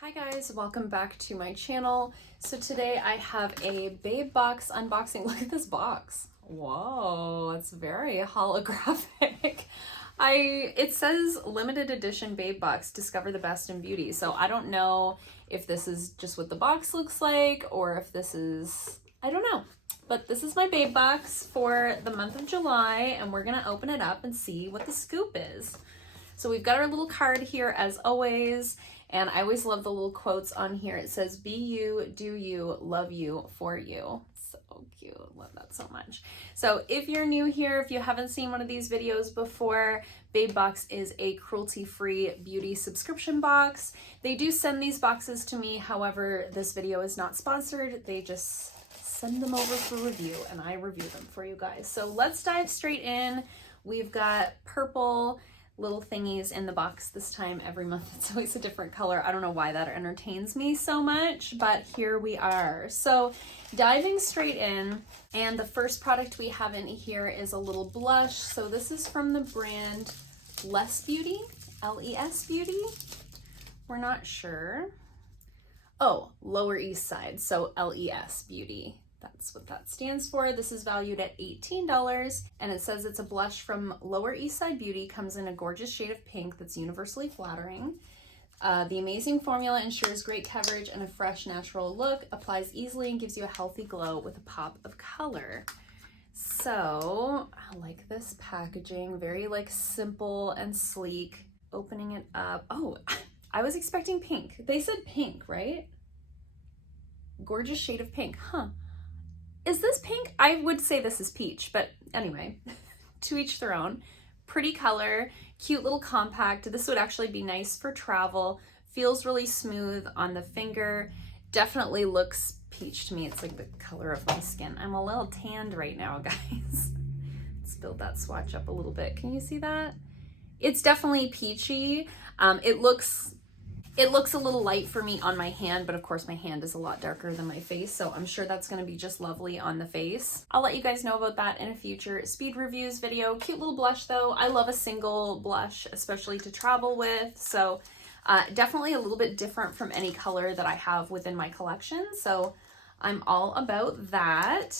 Hi guys, welcome back to my channel. So today I have a Babebox unboxing. Look at this box. Whoa, it's very holographic. It says limited edition Babebox, discover the best in beauty. So I don't know if this is just what the box looks like or if this is, I don't know. But this is my Babebox for the month of July and we're gonna open it up and see what the scoop is. So we've got our little card here as always. And I always love the little quotes on here. It says, be you, do you, love you, for you. So cute, love that so much. So if you're new here, if you haven't seen one of these videos before, Babebox is a cruelty-free beauty subscription box. They do send these boxes to me. However, this video is not sponsored. They just send them over for review and I review them for you guys. So let's dive straight in. We've got purple little thingies in the box this time. Every month it's always a different color. I don't know why that entertains me so much, but here we are. So diving straight in, and the first product we have in here is a little blush. So this is from the brand Less Beauty, L-E-S Beauty. We're not sure. Oh, Lower East Side, so L-E-S Beauty. That's what that stands for. This is valued at $18 and it says it's a blush from Lower East Side Beauty, comes in a gorgeous shade of pink that's universally flattering. The amazing formula ensures great coverage and a fresh natural look, applies easily and gives you a healthy glow with a pop of color. So I like this packaging, very like simple and sleek. Opening it up. Oh, I was expecting pink. They said pink, right? Gorgeous shade of pink, huh? Is this pink? I would say this is peach, but anyway, to each their own. Pretty color, cute little compact. This would actually be nice for travel. Feels really smooth on the finger. Definitely looks peach to me. It's like the color of my skin. I'm a little tanned right now, guys. Let's build that swatch up a little bit. Can you see that? It's definitely peachy. It looks a little light for me on my hand, but of course my hand is a lot darker than my face, so I'm sure that's gonna be just lovely on the face. I'll let you guys know about that in a future speed reviews video. Cute little blush though. I love a single blush, especially to travel with, so definitely a little bit different from any color that I have within my collection, so I'm all about that.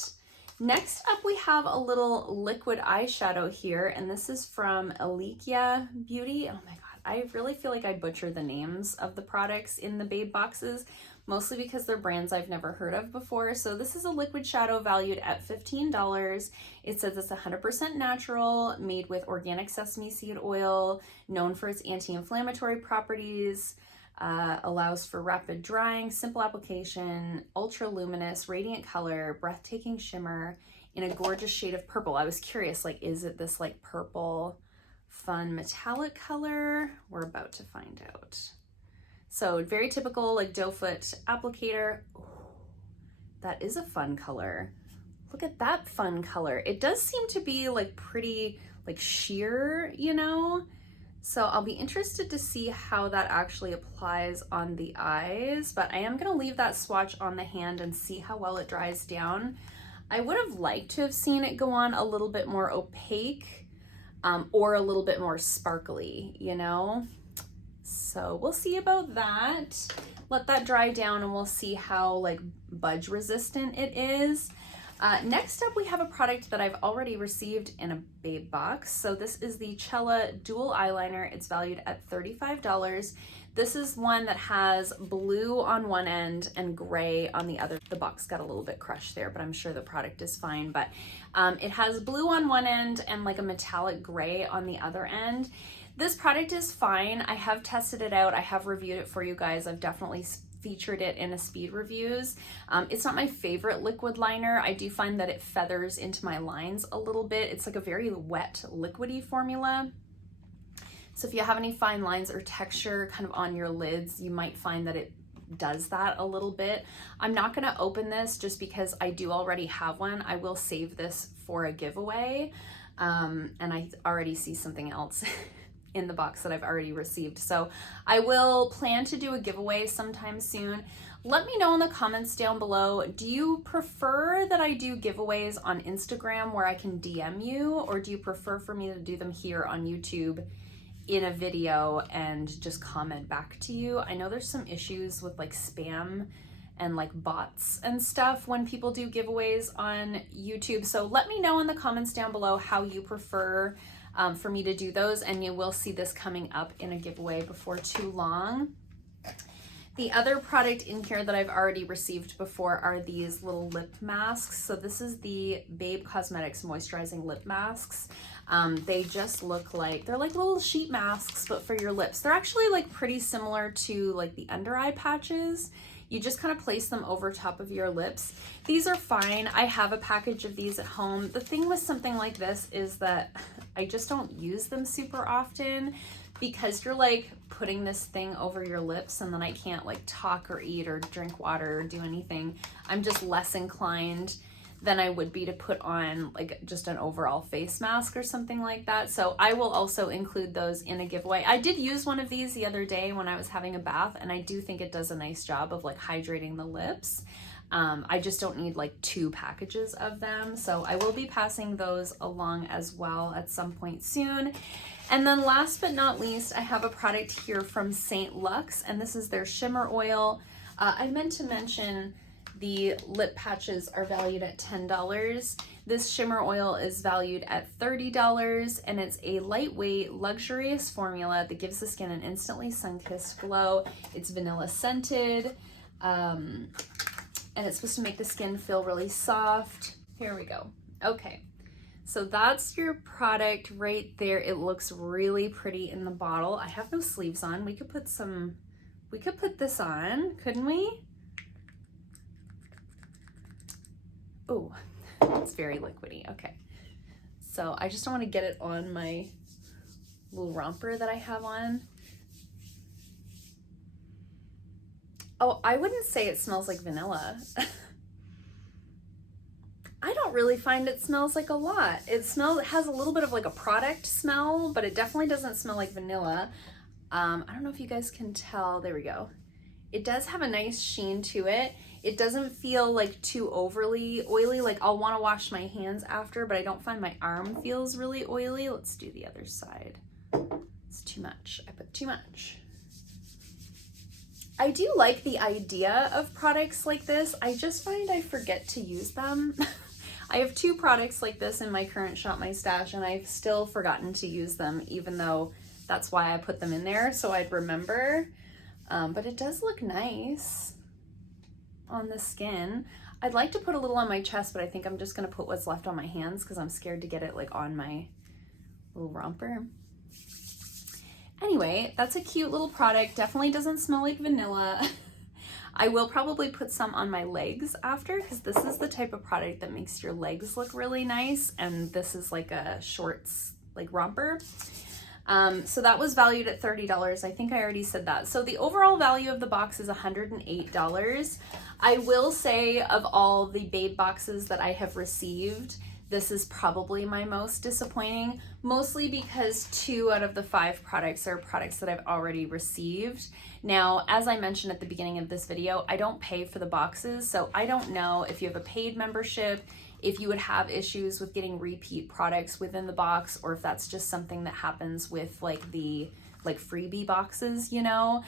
Next up, we have a little liquid eyeshadow here, and this is from Elikya Beauty. Oh my God. I really feel like I butcher the names of the products in the Babe boxes, mostly because they're brands I've never heard of before. So this is a liquid shadow valued at $15. It says it's 100% natural, made with organic sesame seed oil, known for its anti-inflammatory properties, allows for rapid drying, simple application, ultra luminous, radiant color, breathtaking shimmer in a gorgeous shade of purple. I was curious, like, is it this like purple fun metallic color? We're about to find out. So very typical like doe foot applicator. Ooh, that is a fun color. Look at that fun color. It does seem to be like pretty like sheer, you know? So I'll be interested to see how that actually applies on the eyes, but I am gonna leave that swatch on the hand and see how well it dries down. I would have liked to have seen it go on a little bit more opaque, or a little bit more sparkly, you know? So we'll see about that. Let that dry down and we'll see how like budge resistant it is. Next up, we have a product that I've already received in a Babe box. So this is the Chella Dual Eyeliner. It's valued at $35. This is one that has blue on one end and gray on the other. The box got a little bit crushed there, but I'm sure the product is fine. But it has blue on one end and like a metallic gray on the other end. This product is fine. I have tested it out. I have reviewed it for you guys. I've definitely featured it in a speed reviews. It's not my favorite liquid liner. I do find that it feathers into my lines a little bit. It's like a very wet, liquidy formula. So if you have any fine lines or texture kind of on your lids, you might find that it does that a little bit. I'm not gonna open this just because I do already have one. I will save this for a giveaway. And I already see something else in the box that I've already received. So I will plan to do a giveaway sometime soon. Let me know in the comments down below, do you prefer that I do giveaways on Instagram where I can DM you, or do you prefer for me to do them here on YouTube in a video and just comment back to you. I know there's some issues with like spam and like bots and stuff when people do giveaways on YouTube. So let me know in the comments down below how you prefer for me to do those, and you will see this coming up in a giveaway before too long. The other product in here that I've already received before are these little lip masks. So this is the Babe Cosmetics Moisturizing Lip Masks. They just look like, they're like little sheet masks, but for your lips. They're actually like pretty similar to like the under eye patches. You just kind of place them over top of your lips. These are fine. I have a package of these at home. The thing with something like this is that I just don't use them super often, because you're like putting this thing over your lips and then I can't like talk or eat or drink water or do anything. I'm just less inclined than I would be to put on like just an overall face mask or something like that. So I will also include those in a giveaway. I did use one of these the other day when I was having a bath, and I do think it does a nice job of like hydrating the lips. I just don't need like 2 packages of them. So I will be passing those along as well at some point soon. And then last but not least, I have a product here from St. Luxe, and this is their Shimmer Oil. I meant to mention the lip patches are valued at $10. This Shimmer Oil is valued at $30, and it's a lightweight, luxurious formula that gives the skin an instantly sun-kissed glow. It's vanilla scented, and it's supposed to make the skin feel really soft. Here we go. Okay. So that's your product right there. It looks really pretty in the bottle. I have no sleeves on. We could put this on, couldn't we? Oh, it's very liquidy. Okay. So I just don't want to get it on my little romper that I have on. Oh, I wouldn't say it smells like vanilla. I don't really find it smells like a lot. It has a little bit of like a product smell, but it definitely doesn't smell like vanilla. I don't know if you guys can tell. There we go. It does have a nice sheen to it. It doesn't feel like too overly oily. Like I'll want to wash my hands after, but I don't find my arm feels really oily. Let's do the other side. It's too much. I put too much. I do like the idea of products like this. I just find I forget to use them. I have 2 products like this in my current Shop My Stash, and I've still forgotten to use them, even though that's why I put them in there, so I'd remember. But it does look nice on the skin. I'd like to put a little on my chest, but I think I'm just gonna put what's left on my hands because I'm scared to get it like on my little romper. Anyway, that's a cute little product. Definitely doesn't smell like vanilla. I will probably put some on my legs after, because this is the type of product that makes your legs look really nice, and this is like a shorts like romper. So that was valued at $30. I think I already said that. So the overall value of the box is $108. I will say, of all the Babe boxes that I have received, this is probably my most disappointing, mostly because 2 out of the 5 products are products that I've already received. Now, as I mentioned at the beginning of this video, I don't pay for the boxes, so I don't know if you have a paid membership, if you would have issues with getting repeat products within the box, or if that's just something that happens with like the freebie boxes, you know?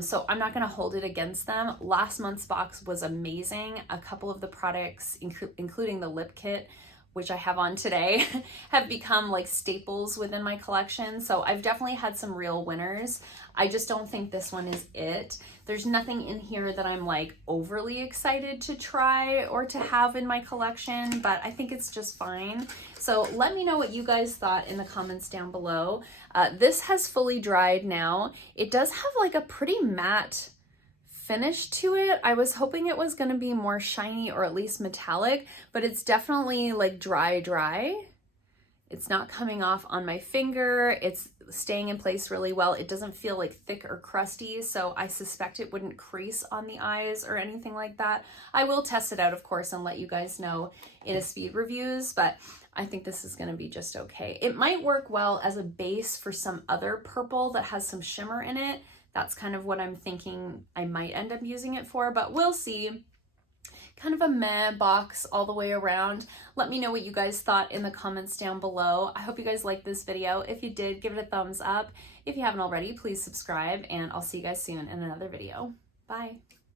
So I'm not gonna hold it against them. Last month's box was amazing. A couple of the products, including the lip kit, which I have on today, have become like staples within my collection. So I've definitely had some real winners. I just don't think this one is it. There's nothing in here that I'm like overly excited to try or to have in my collection, but I think it's just fine. So let me know what you guys thought in the comments down below. This has fully dried now. It does have like a pretty matte finish to it. I was hoping it was going to be more shiny or at least metallic, but it's definitely like dry. It's not coming off on my finger. It's staying in place really well. It doesn't feel like thick or crusty, so I suspect it wouldn't crease on the eyes or anything like that. I will test it out, of course, and let you guys know in a speed reviews, but I think this is going to be just okay. It might work well as a base for some other purple that has some shimmer in it. That's kind of what I'm thinking I might end up using it for, but we'll see. kind of a meh box all the way around. Let me know what you guys thought in the comments down below. I hope you guys liked this video. If you did, give it a thumbs up. If you haven't already, please subscribe, and I'll see you guys soon in another video. Bye.